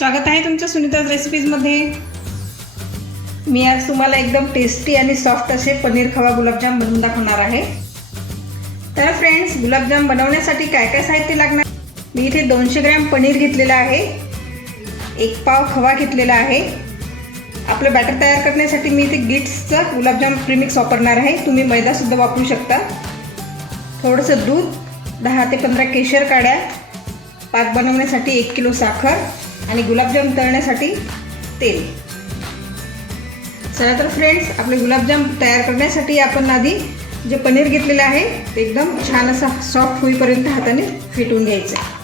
स्वागत आहे तुमचं सुनीताज रेसिपीजमध्ये। मी आज तुम्हाला एकदम टेस्टी आणि सॉफ्ट असे पनीर खवा गुलाबजाम बनवून दाखवणार आहे। तर फ्रेंड्स, गुलाबजाम बनवण्यासाठी काय काय साहित्य लागणार, मी इथे 200 ग्रॅम पनीर घेतलेला आहे, 1 पाव खवा घेतलेला आहे। आपलं बॅटर तयार करण्यासाठी मी इथे गिट्सचा गुलाबजाम प्रीमिक्स वापरणार आहे, तुम्ही मैदा सुद्धा वापरू शकता। थोडंसं दूध, 10 ते 15 केशर काड्या, पाक बनवण्यासाठी 1 किलो साखर आणि गुलाबजाम तळण्यासाठी तेल। चला तर फ्रेंड्स, आपले गुलाबजाम तयार करण्यासाठी आपण आधी जे पनीर घेतलेले आहे ते एकदम छान असा सॉफ्ट होईपर्यंत हाताने फेटून घ्यायचं।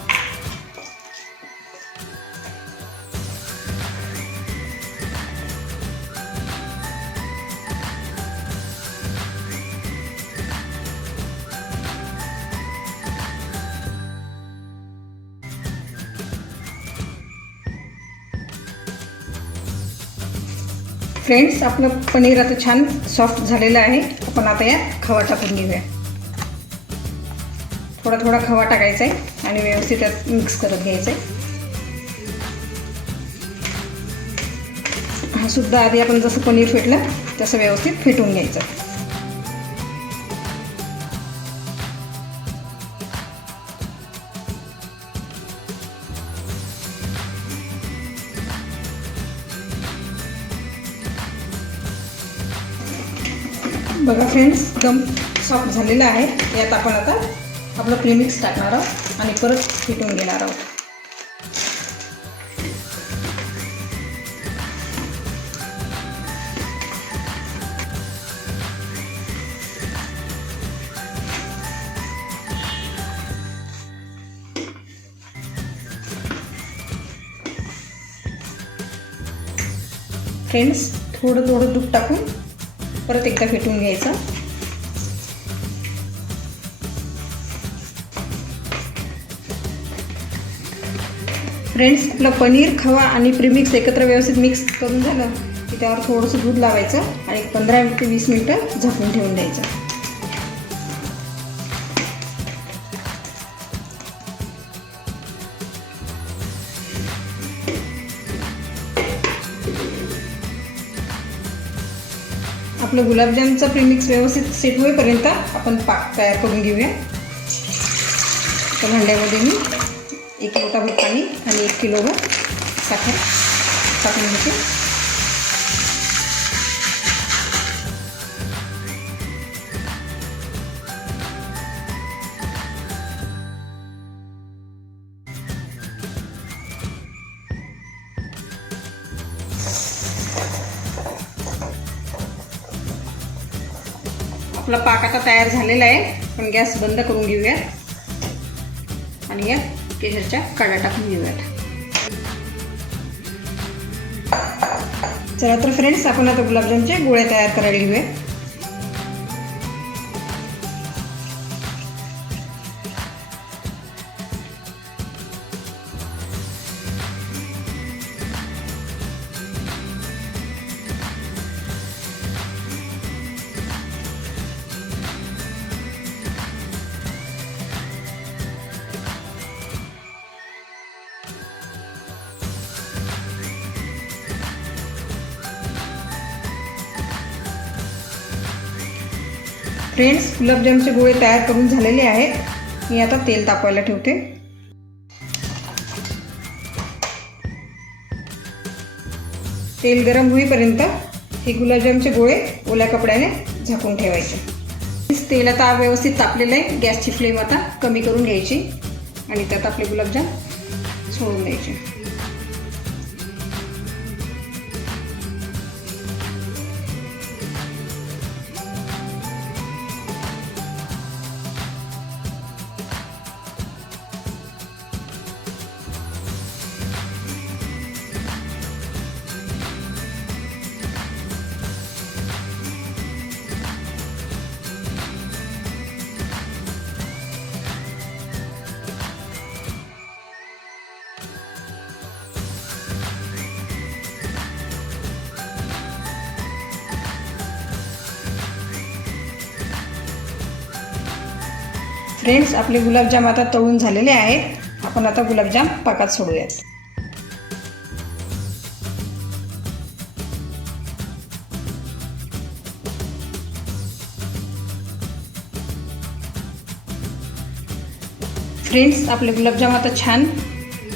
फ्रेंड्स, आपलं पनीर आता छान सॉफ्ट झालेलं आहे। आपण आता यात खवा टाकून घेऊया। थोडा थोडा खवा टाकायचा आहे आणि व्यवस्थित त्यात मिक्स करत घ्यायचं आहे। हा सुद्धा आधी आपण जसं पनीर फेटलं तसं व्यवस्थित फेटून घ्यायचं। बघा फ्रेंड्स, एकदम सॉफ्ट झालेलं आहे। यात आपण आता आपलं प्रीमिक्स टाकणार आहोत आणि परत फेटून घेणार आहोत। फ्रेंड्स, थोडं थोडं दूध टाकून परत एकदा फेटून घ्यायचं। फ्रेंड्स, आपलं पनीर, खवा आणि प्रीमिक्स एकत्र व्यवस्थित मिक्स करून झालं की त्यावर थोडंसं दूध लावायचं आणि 15 ते 20 मिनिटं झाकून ठेवून द्यायचं। आपलं गुलाबजामचं प्रीमिक्स व्यवस्थित सेट होईपर्यंत आपण पाक तयार करून घेऊया। तर भांड्यामध्ये मी 1 लोटाभर पाणी आणि 1 किलोभर साखर टाकून घेते। आपला पाक आता तयार झालेला आहे। आपण गॅस बंद करून घेऊया आणि या केशरच्या काड्या टाकून घेऊयात। चला तर फ्रेंड्स, आपण आता गुलाबजामचे गोळे तयार करायला घेऊया। फ्रेंड्स, गुलाबजामचे गोळे तयार करून झालेले आहेत। मी आता तेल तापवायला ठेवते। तेल गरम होईपर्यंत हे गुलाबजामचे गोळे ओल्या कपड्याने झाकून ठेवायचे। तेल आता व्यवस्थित तापलेलं आहे। गॅसची फ्लेम आता कमी करून घ्यायची आणि त्यात आपले गुलाबजाम सोडून द्यायचे। फ्रेंड्स, आपले गुलाबजाम आता तळून झालेले आहेत। आपण आता गुलाबजाम पाकात सोडूयात। फ्रेंड्स, आपले गुलाबजाम आता छान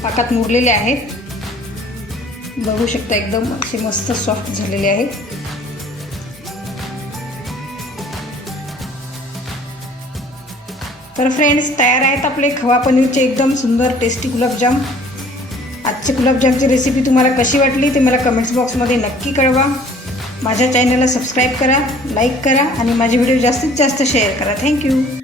पाकात मुरलेले आहेत. बघू शकता एकदम असे मस्त सॉफ्ट झालेले आहेत. तर फ्रेंड्स, तयार आहेत आपले खवा पनीरचे एकदम सुंदर टेस्टी गुलाबजाम. आजचे गुलाबजामची रेसिपी तुम्हाला कशी वाटली ते मला कमेंट्स बॉक्समध्ये नक्की कळवा. माझ्या चॅनलला सबस्क्राईब करा, लाईक करा आणि माझे व्हिडिओ जास्तीत जास्त शेअर करा. थँक्यू.